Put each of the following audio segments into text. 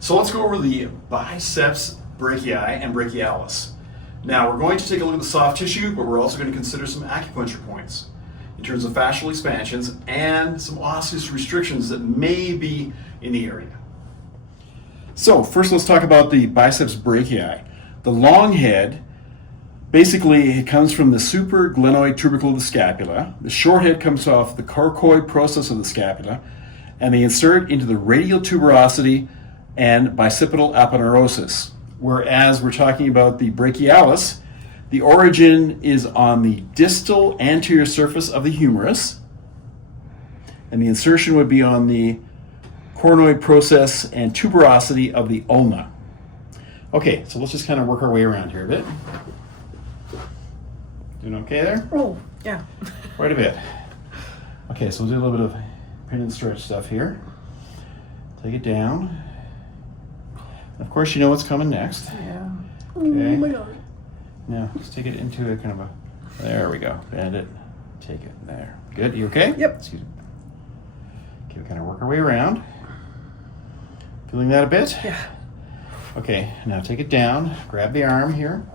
So let's go over the biceps brachii and brachialis. Now we're going to take a look at the soft tissue, but we're also going to consider some acupuncture points in terms of fascial expansions and some osseous restrictions that may be in the area. So first let's talk about the biceps brachii. The long head, basically it comes from the supraglenoid tubercle of the scapula. The short head comes off the coracoid process of the scapula, and they insert into the radial tuberosity and bicipital aponeurosis. Whereas we're talking about the brachialis, the origin is on the distal anterior surface of the humerus, and the insertion would be on the coronoid process and tuberosity of the ulna. Okay, so let's just kind of work our way around here a bit. Doing okay there? Oh, yeah. Quite a bit. Okay, so we'll do a little bit of pin and stretch stuff here. Take it down. Of course, you know what's coming next. Yeah. Okay. Oh my God. Now, just take it into a kind of a, there we go. Bend it, take it, there. Good, you okay? Yep. Excuse me. Okay, we kind of work our way around. Feeling that a bit? Yeah. Okay, now take it down, grab the arm here,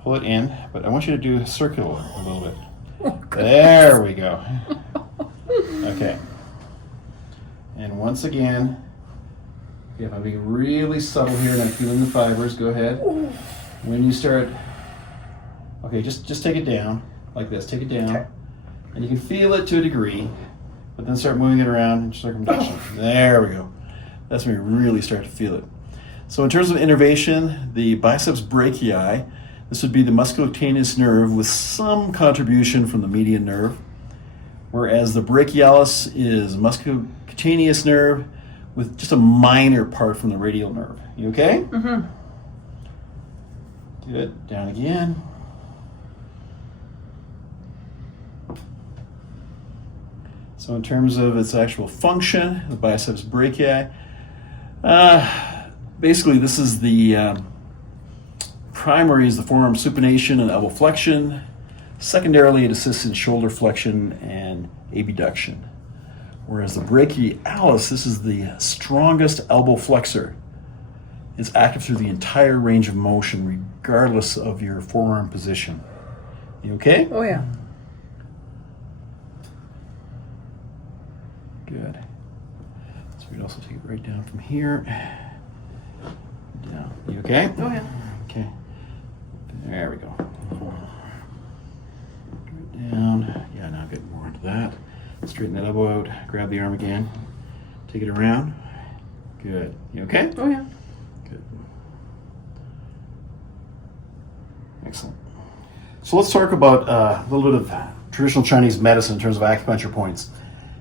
pull it in, but I want you to do circular a little bit. Oh, there we go. Okay. And once again, if I'm being really subtle here and I'm feeling the fibers, go ahead. When you start, okay, just take it down, like this, take it down. Okay. And you can feel it to a degree, but then start moving it around in circumflexion. There we go. That's when you really start to feel it. So in terms of innervation, the biceps brachii, this would be the musculocutaneous nerve with some contribution from the median nerve, whereas the brachialis is musculocutaneous nerve with just a minor part from the radial nerve. You okay? Mm-hmm. Good. Down again. So in terms of its actual function, the biceps brachii, basically this is the primary is the forearm supination and elbow flexion. Secondarily, it assists in shoulder flexion and abduction. Whereas the brachialis, this is the strongest elbow flexor. It's active through the entire range of motion, regardless of your forearm position. You okay? Oh, yeah. Good. So we'd also take it right down from here. Down. You okay? Oh, yeah. Okay. There we go. Right down. Yeah, now get more into that. Straighten that elbow out. Grab the arm again. Take it around. Good. You okay? Oh, yeah. Good. Excellent. So let's talk about a little bit of traditional Chinese medicine in terms of acupuncture points.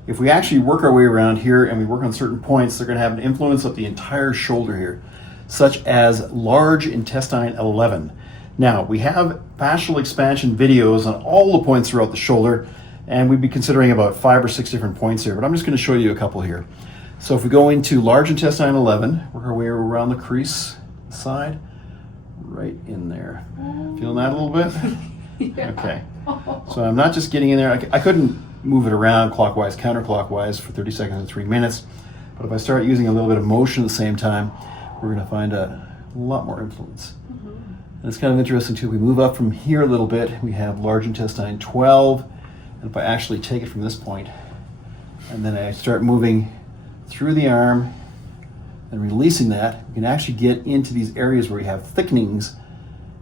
If we actually work our way around here and we work on certain points, they're going to have an influence of the entire shoulder here, such as large intestine 11. Now, we have fascial expansion videos on all the points throughout the shoulder, and we'd be considering about 5 or 6 different points here, but I'm just going to show you a couple here. So if we go into large intestine 11, work our way around the crease side, right in there. Feeling that a little bit? Yeah. Okay. So I'm not just getting in there. I couldn't move it around clockwise, counterclockwise for 30 seconds and 3 minutes, but if I start using a little bit of motion at the same time, we're going to find a lot more influence. Mm-hmm. And it's kind of interesting too. We move up from here a little bit. We have large intestine 12, and if I actually take it from this point, and then I start moving through the arm and releasing that, we can actually get into these areas where we have thickenings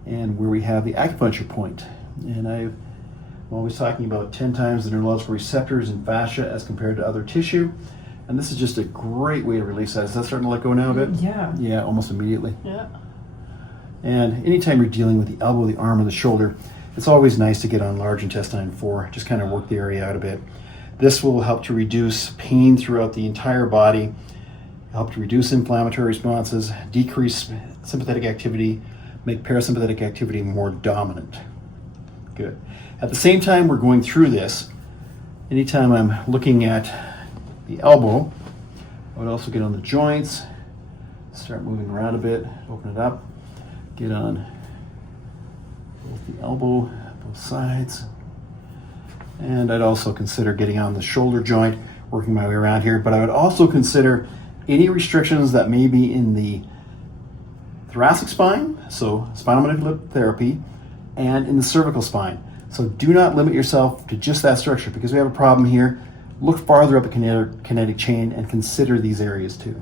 and where we have the acupuncture point. And I'm always talking about 10 times the neurological receptors in fascia as compared to other tissue. And this is just a great way to release that. Is that starting to let go now a bit? Yeah. Yeah, almost immediately. Yeah. And anytime you're dealing with the elbow, the arm, or the shoulder, it's always nice to get on large intestine 4, just kind of work the area out a bit. This will help to reduce pain throughout the entire body, help to reduce inflammatory responses, decrease sympathetic activity, make parasympathetic activity more dominant. Good. At the same time we're going through this, anytime I'm looking at the elbow, I would also get on the joints, start moving around a bit, open it up, get on both the elbow, both sides. And I'd also consider getting on the shoulder joint, working my way around here, but I would also consider any restrictions that may be in the thoracic spine, so spinal manipulative therapy, and in the cervical spine. So do not limit yourself to just that structure, because we have a problem here. Look farther up the kinetic chain and consider these areas too.